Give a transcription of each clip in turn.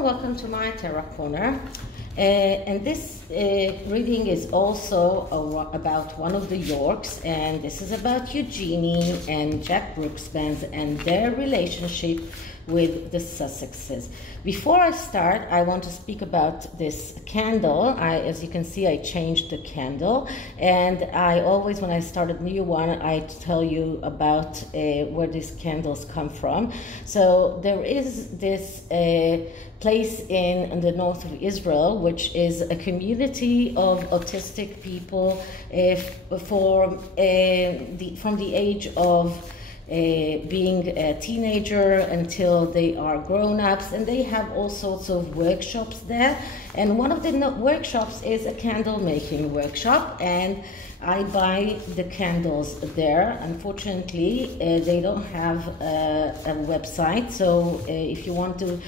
Welcome to my Tarot Corner. And this reading is also about one of the Yorks, and this is about Eugenie and Jack Brooksbands and their relationship with the Sussexes. Before I start, I want to speak about this candle. As you can see, I changed the candle, and I always, when I start a new one, I tell you about where these candles come from. So there is this place in the north of Israel, which is a community of autistic people from the age of being a teenager until they are grown-ups, and they have all sorts of workshops there. And one of the workshops is a candle making workshop, and I buy the candles there. Unfortunately, they don't have a website, so if you want to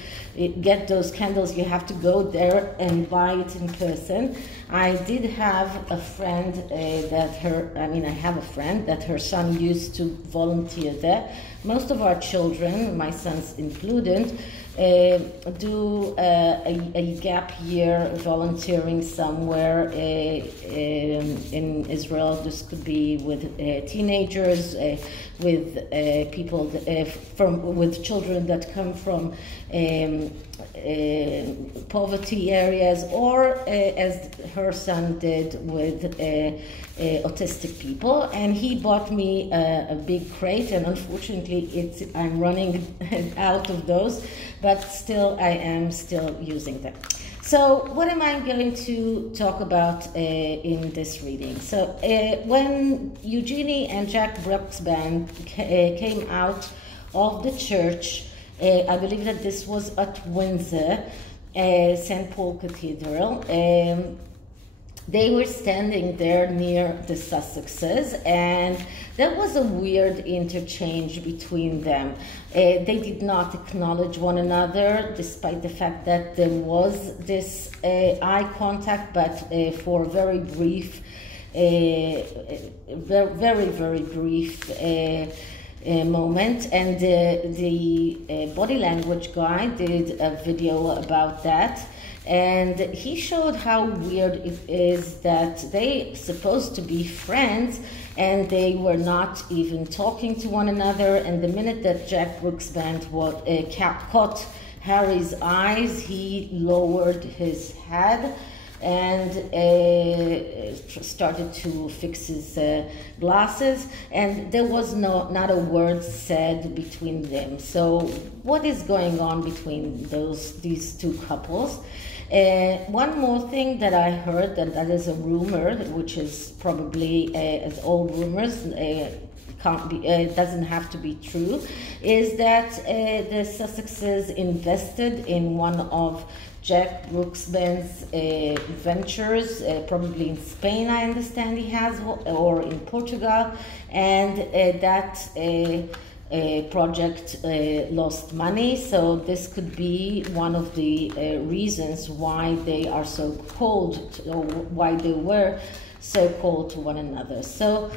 get those candles, you have to go there and buy it in person. I did have a friend I have a friend that her son used to volunteer there. Most of our children, my sons included, do a gap year volunteering somewhere in Israel. This could be with teenagers, with people with children that come from poverty areas, or as her son did with autistic people. And he bought me a big crate, and unfortunately I'm running out of those, but still I am still using them. So what am I going to talk about in this reading? So when Eugenie and Jack Brooksband came out of the church, I believe that this was at Windsor, St. Paul Cathedral, they were standing there near the Sussexes, and there was a weird interchange between them. They did not acknowledge one another, despite the fact that there was this eye contact, but for very brief, very brief moment. And the body language guy did a video about that. And he showed how weird it is that they supposed to be friends and they were not even talking to one another. And the minute that Jack Brooksband caught Harry's eyes, he lowered his head and started to fix his glasses, and there was not a word said between them. So what is going on between these two couples? One more thing that I heard, that is a rumor, which is probably as all rumors, doesn't have to be true, is that the Sussexes invested in one of Jack Brooksband's ventures, probably in Spain, I understand he has, or in Portugal, and that project lost money. So this could be one of the reasons why they are so cold, or why they were so cold to one another. So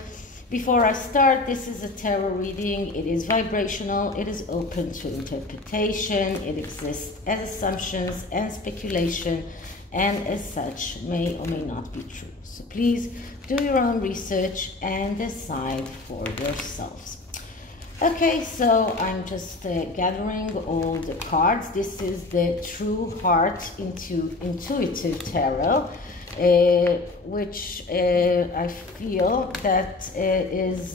before I start, this is a tarot reading. It is vibrational, it is open to interpretation, it exists as assumptions and speculation, and as such may or may not be true. So please do your own research and decide for yourselves. Okay, so I'm just gathering all the cards. This is the True Heart Intuitive Tarot, which I feel that is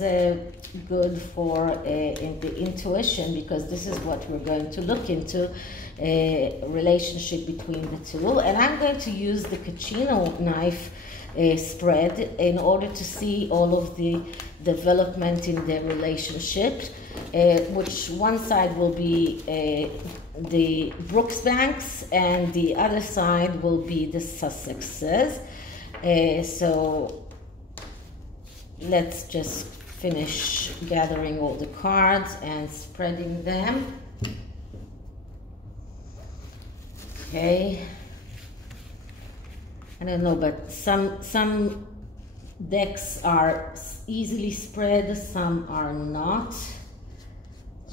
good for the intuition, because this is what we're going to look into, relationship between the two. And I'm going to use the Caccino knife spread in order to see all of the development in their relationship, which one side will be the Brooksbands and the other side will be the Sussexes. So let's just finish gathering all the cards and spreading them. Okay. I don't know, but some decks are easily spread, some are not.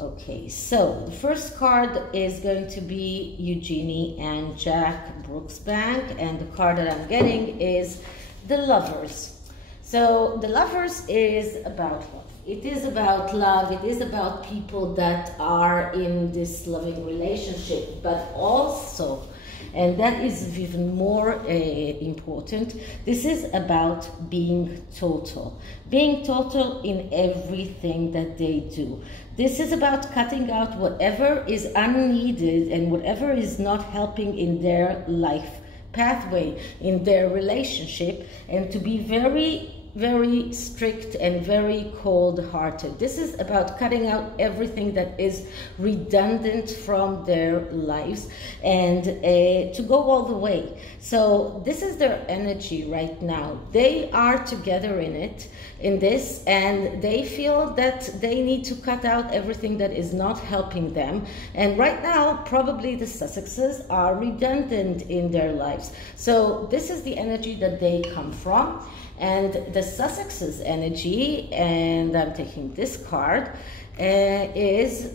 Okay, so the first card is going to be Eugenie and Jack Brooksbank, and the card that I'm getting is the Lovers. So the Lovers is about love. It is about love. It is about people that are in this loving relationship, but also, and that is even more important, this is about being total in everything that they do. This is about cutting out whatever is unneeded and whatever is not helping in their life pathway, in their relationship, and to be very strict and very cold-hearted. This is about cutting out everything that is redundant from their lives and to go all the way. So this is their energy right now. They are together in this, and they feel that they need to cut out everything that is not helping them. And right now, probably the Sussexes are redundant in their lives. So this is the energy that they come from. And the Sussexes energy, and I'm taking this card, is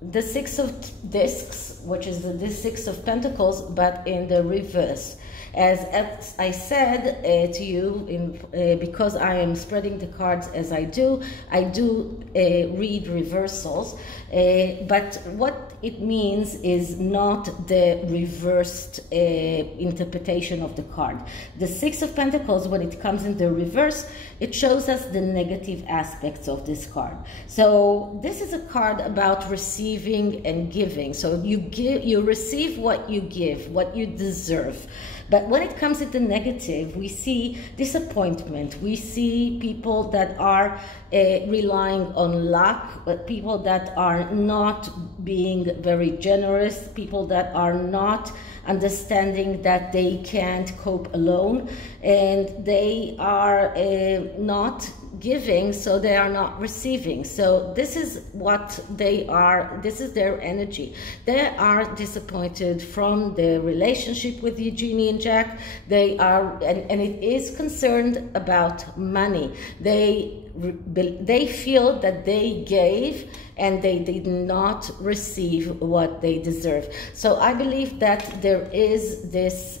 the Six of Discs, which is the Six of Pentacles, but in the reverse. As I said to you, because I am spreading the cards as I do read reversals, but what it means is not the reversed interpretation of the card. The Six of Pentacles, when it comes in the reverse, it shows us the negative aspects of this card. So this is a card about receiving and giving. So you receive what you give, what you deserve. But when it comes to the negative, we see disappointment. We see people that are relying on luck, but people that are not being very generous, people that are not understanding that they can't cope alone, and they are not giving, so they are not receiving. So this is what they are, this is their energy. They are disappointed from the relationship with Eugenie and Jack. They are, and it is concerned about money. They feel that they gave and they did not receive what they deserve. So I believe that there is this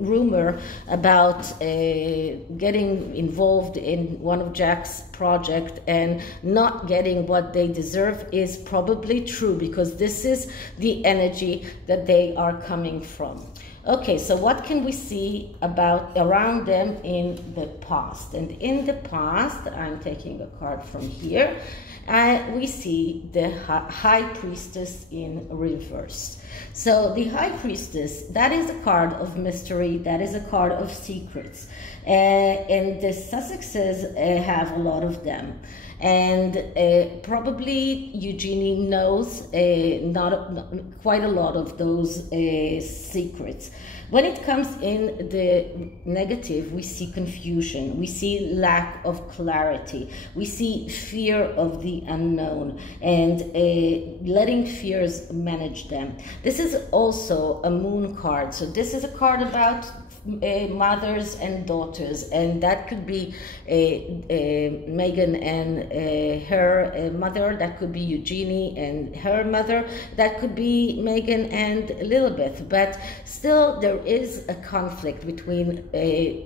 rumor about getting involved in one of Jack's project and not getting what they deserve is probably true, because this is the energy that they are coming from. Okay, so what can we see around them in the past? And in the past, I'm taking a card from here, we see the High Priestess in reverse. So the High Priestess, that is a card of mystery, that is a card of secrets. And the Sussexes have a lot of them. And probably Eugenie knows quite a lot of those secrets. When it comes in the negative, we see confusion, we see lack of clarity, we see fear of the unknown, and letting fears manage them. This is also a moon card, so this is a card about mothers and daughters, and that could be Meghan and her mother, that could be Eugenie and her mother, that could be Meghan and Elizabeth, but still there is a conflict between a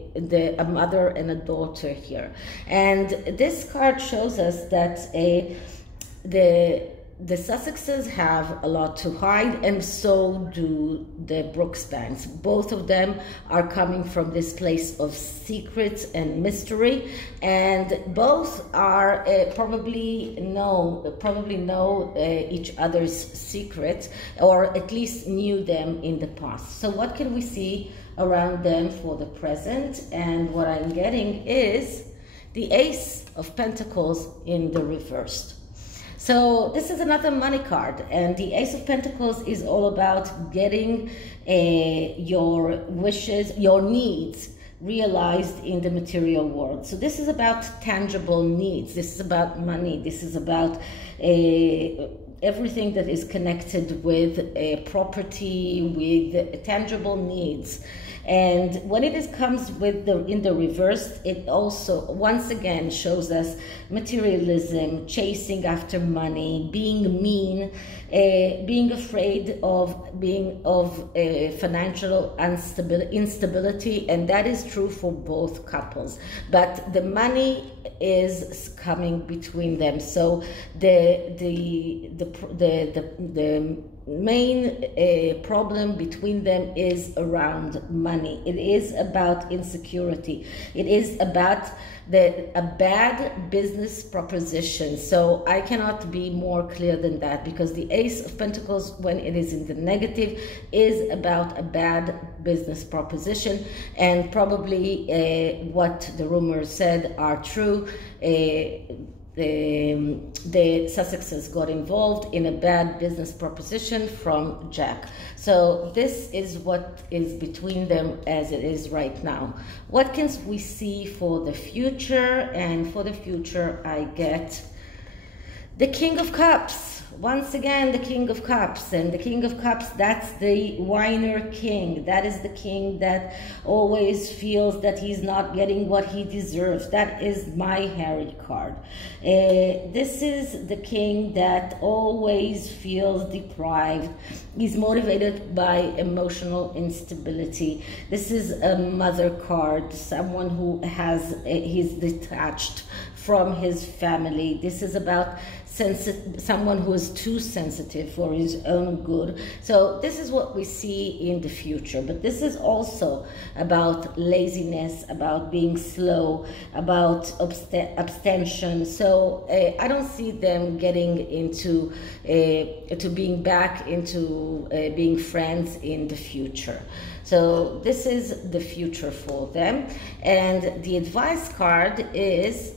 mother and a daughter here. And this card shows us that the Sussexes have a lot to hide, and so do the Brooksbanks. Both of them are coming from this place of secrets and mystery, and both are probably know each other's secrets, or at least knew them in the past. So what can we see around them for the present? And what I'm getting is the Ace of Pentacles in the reversed. So this is another money card, and the Ace of Pentacles is all about getting your wishes, your needs realized in the material world. So this is about tangible needs. This is about money. This is about everything that is connected with property, with tangible needs. And when it comes with in the reverse, it also once again shows us materialism, chasing after money, being mean, being afraid of financial instability, and that is true for both couples. But the money is coming between them, so the main problem between them is around money. It is about insecurity. It is about a bad business proposition. So I cannot be more clear than that, because the Ace of Pentacles, when it is in the negative, is about a bad business proposition, and probably what the rumors said are true. The Sussexes got involved in a bad business proposition from Jack. So this is what is between them as it is right now. What can we see for the future? And for the future, I get the King of Cups. Once again, the King of Cups. And the King of Cups, that's the whiner king. That is the king that always feels that he's not getting what he deserves. That is my Harry card. This is the king that always feels deprived. He's motivated by emotional instability. This is a mother card, someone who he's detached from his family. This is about someone who is too sensitive for his own good. So this is what we see in the future. But this is also about laziness, about being slow, about abstention. So I don't see them getting into to being back into being friends in the future. So this is the future for them. And the advice card is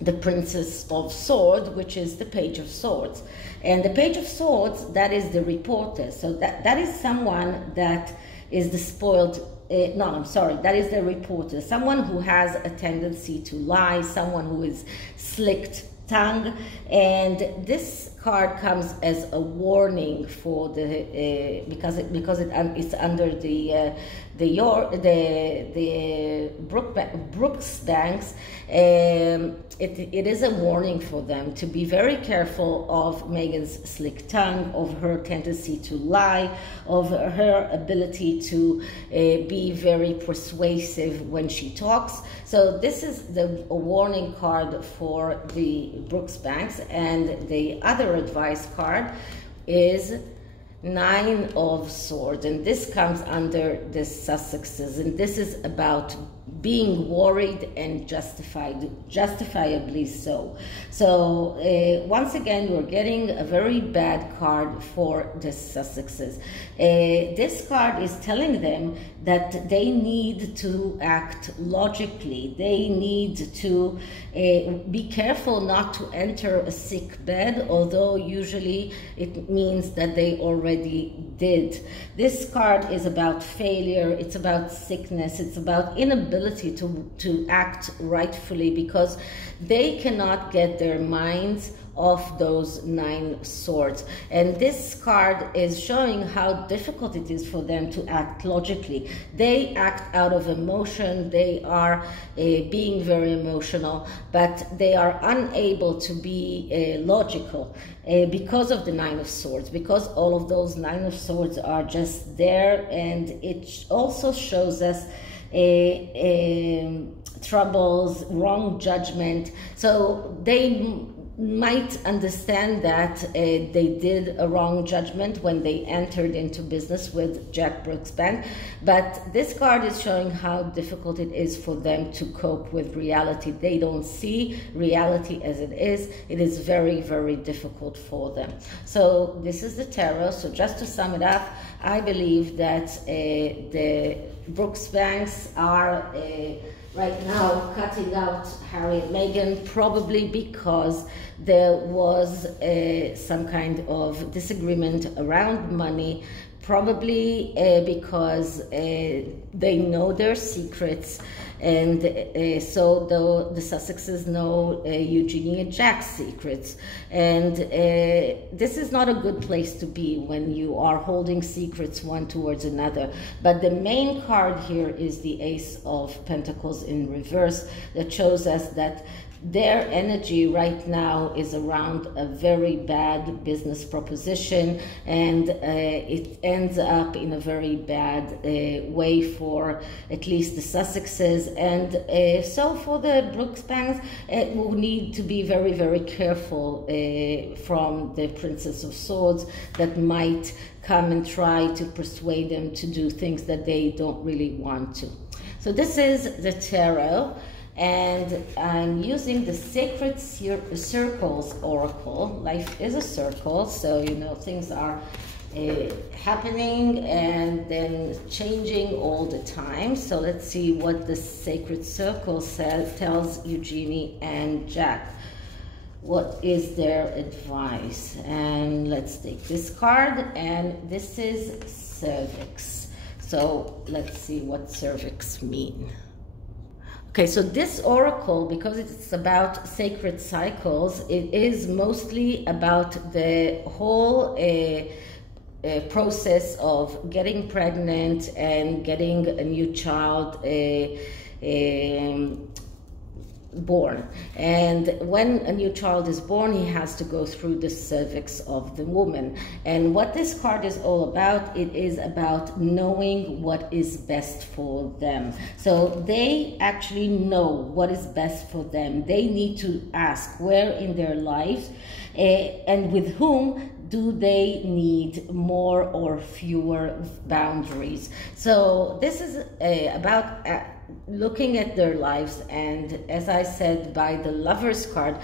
the Princess of Swords, which is the Page of Swords. And the Page of Swords, that is the reporter. So that is someone that is the spoiled, that is the reporter. Someone who has a tendency to lie, someone who is slicked tongue. And this card comes as a warning for the because it's under the Brooks Banks. It is a warning for them to be very careful of Meghan's slick tongue, of her tendency to lie, of her ability to be very persuasive when she talks. So this is a warning card for the Brooks Banks. And the other advice card is Nine of Swords, and this comes under the Sussexes, and this is about being worried and justifiably so. So once again, we're getting a very bad card for the Sussexes. This card is telling them that they need to act logically. They need to be careful not to enter a sick bed, although usually it means that they already did. This card is about failure, it's about sickness, it's about inability to act rightfully, because they cannot get their minds off those Nine Swords. And this card is showing how difficult it is for them to act logically. They act out of emotion, they are being very emotional, but they are unable to be logical because of the Nine of Swords, because all of those Nine of Swords are just there. And it also shows us troubles, wrong judgment. So they might understand that they did a wrong judgment when they entered into business with Jack Brooks Band, but this card is showing how difficult it is for them to cope with reality. They don't see reality as it is. It is very, very difficult for them. So this is the tarot. So just to sum it up, I believe that the Brooks Banks are right now cutting out Harry and Meghan, probably because there was some kind of disagreement around money, probably because they know their secrets, and so the Sussexes know Eugenie and Jack's secrets, and this is not a good place to be when you are holding secrets one towards another. But the main card here is the Ace of Pentacles in reverse, that shows us that their energy right now is around a very bad business proposition, and it ends up in a very bad way for at least the Sussexes. And so for the Brooksbanks, it will need to be very, very careful from the Princess of Swords that might come and try to persuade them to do things that they don't really want to. So this is the tarot, and I'm using the Sacred Circles Oracle. Life is a circle, so you know things are happening and then changing all the time. So let's see what the Sacred Circle tells Eugenie and Jack. What is their advice? And let's take this card, and this is cervix. So let's see what cervix mean. Okay, so this oracle, because it's about sacred cycles, it is mostly about the whole process of getting pregnant and getting a new child born. And when a new child is born, he has to go through the cervix of the woman. And what this card is all about, it is about knowing what is best for them. So they actually know what is best for them. They need to ask where in their lives and with whom do they need more or fewer boundaries. So this is about looking at their lives, and as I said, by the Lover's card,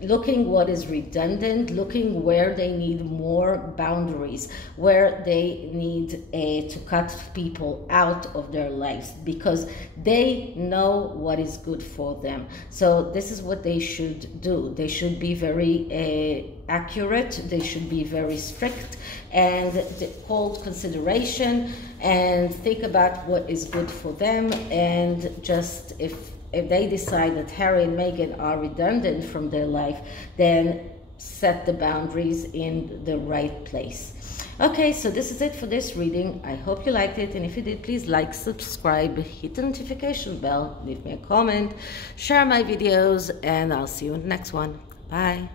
looking what is redundant, looking where they need more boundaries, where they need to cut people out of their lives, because they know what is good for them. So this is what they should do. They should be very accurate, they should be very strict and hold consideration and think about what is good for them. And just if they decide that Harry and Meghan are redundant from their life, then set the boundaries in the right place. Okay, so this is it for this reading. I hope you liked it, and if you did, please like, subscribe, hit the notification bell, leave me a comment, share my videos, and I'll see you in the next one. Bye.